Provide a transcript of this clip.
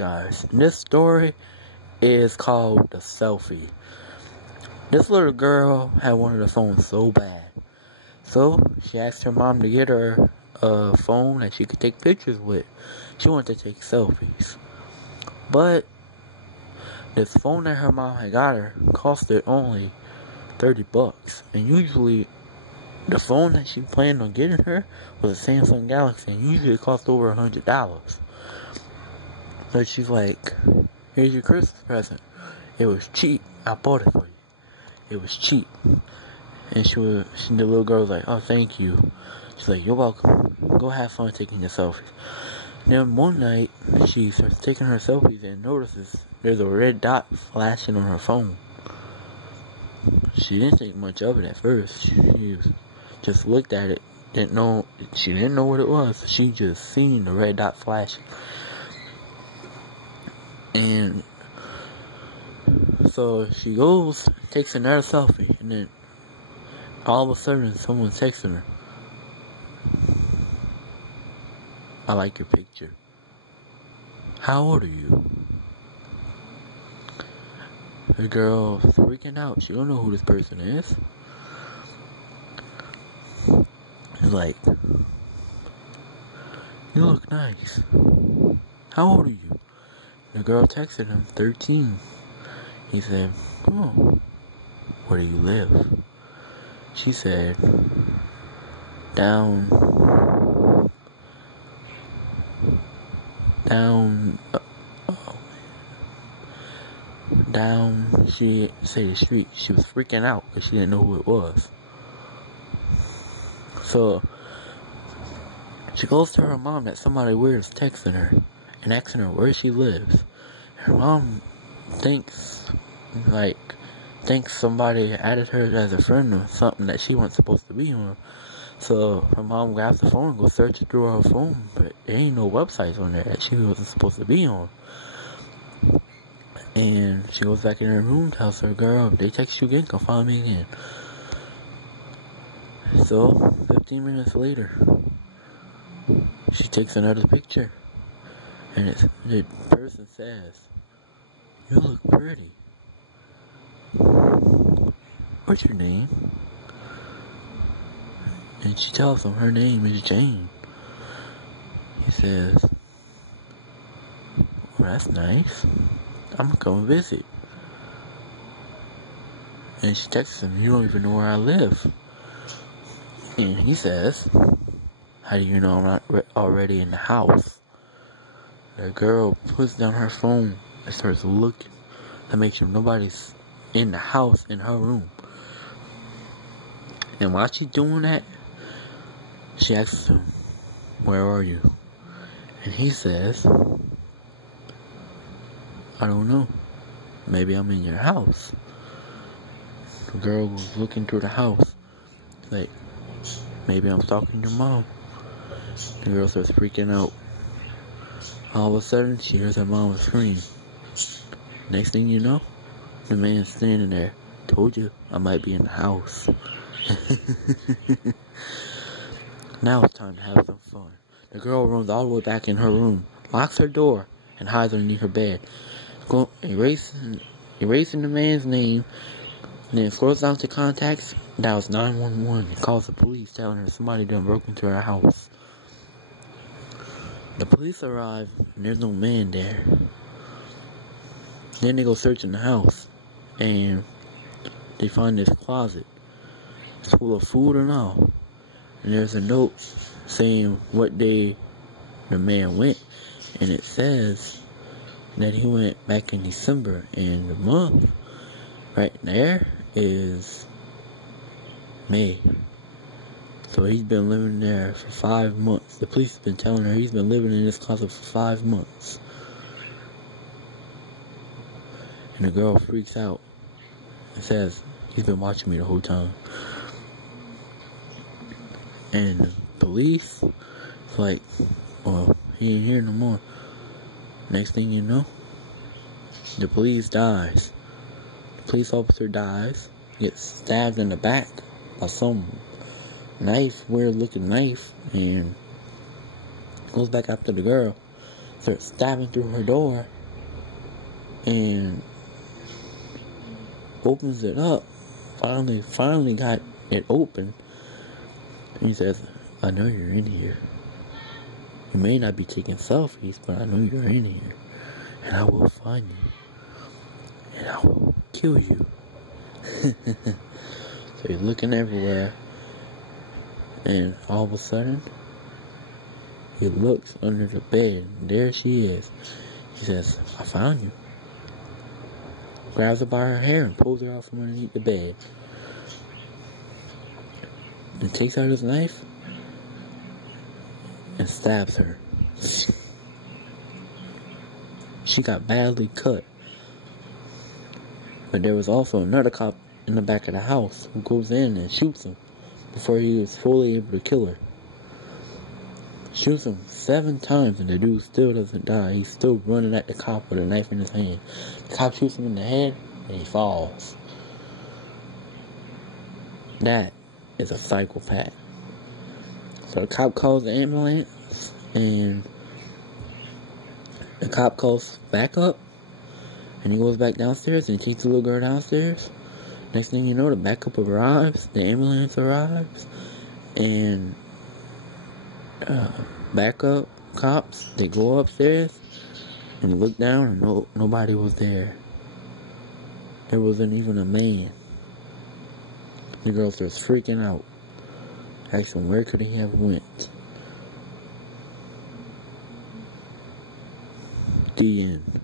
guys, this story is called The Selfie. This little girl had wanted a phone so bad. So, she asked her mom to get her a phone that she could take pictures with. She wanted to take selfies. But, this phone that her mom had got her costed only $30. And usually, the phone that she planned on getting her was a Samsung Galaxy. And usually it cost over $100. So she's like, here's your Christmas present. It was cheap. I bought it for you. It was cheap. And the little girl was like, oh, thank you. She's like, you're welcome. Go have fun taking your selfies. Then one night, she starts taking her selfies and notices there's a red dot flashing on her phone. She didn't think much of it at first. She just looked at it. She didn't know what it was. She just seen the red dot flashing. And so she goes, takes another selfie, and then all of a sudden someone's texting her. I like your picture. How old are you? The girl's freaking out. She don't know who this person is. She's like, you look nice. How old are you? The girl texted him, 13. He said, oh, where do you live? She said, down, she said the street. She was freaking out because she didn't know who it was. So, she goes to her mom that somebody weird is texting her and asking her where she lives. Her mom thinks somebody added her as a friend or something that she wasn't supposed to be on. So her mom grabs the phone and goes searching through her phone, but there ain't no websites on there that she wasn't supposed to be on. And she goes back in her room, tells her, girl, if they text you again, come find me again. So 15 minutes later, she takes another picture, and the person says, you look pretty. What's your name? And she tells him her name is Jane. He says, well, that's nice. I'm gonna come visit. And she texts him, you don't even know where I live. And he says, how do you know I'm not already in the house? The girl puts down her phone and starts looking to make sure nobody's in the house in her room. And while she's doing that, she asks him, where are you? And he says, I don't know. Maybe I'm in your house. The girl was looking through the house. Like, maybe I'm stalking your mom. The girl starts freaking out. All of a sudden, she hears her mom scream. Next thing you know, the man's standing there. Told you, I might be in the house. Now it's time to have some fun. The girl runs all the way back in her room, locks her door, and hides underneath her bed. Erasing the man's name, and then scrolls down to contacts, dials 911, and calls the police, telling her somebody done broke into her house. The police arrive, and there's no man there. Then they go searching the house, and they find this closet. It's full of food and all. And there's a note saying what day the man went. And it says that he went back in December. And the month right there is May. So he's been living there for 5 months. The police have been telling her he's been living in this closet for 5 months. And the girl freaks out and says, he's been watching me the whole time. And the police is like, well, he ain't here no more. Next thing you know, the police dies. The police officer dies, gets stabbed in the back by some knife, weird looking knife, and goes back after the girl. starts stabbing through her door and opens it up. Finally got it open. And he says, I know you're in here. You may not be taking selfies, but I know you're in here. And I will find you. And I will kill you. So he's looking everywhere. And all of a sudden, he looks under the bed. And there she is. He says, I found you. Grabs her by her hair and pulls her out from underneath the bed. And takes out his knife and stabs her. She got badly cut. But there was also another cop in the back of the house who goes in and shoots him before he was fully able to kill her. Shoots him 7 times and the dude still doesn't die. He's still running at the cop with a knife in his hand. The cop shoots him in the head and he falls. That is a psychopath. So the cop calls the ambulance and the cop calls backup and he goes back downstairs and takes the little girl downstairs. Next thing you know, the backup arrives, the ambulance arrives, and backup cops, they go upstairs and look down and nobody was there. There wasn't even a man. The girl starts freaking out, asking where could he have went. The end.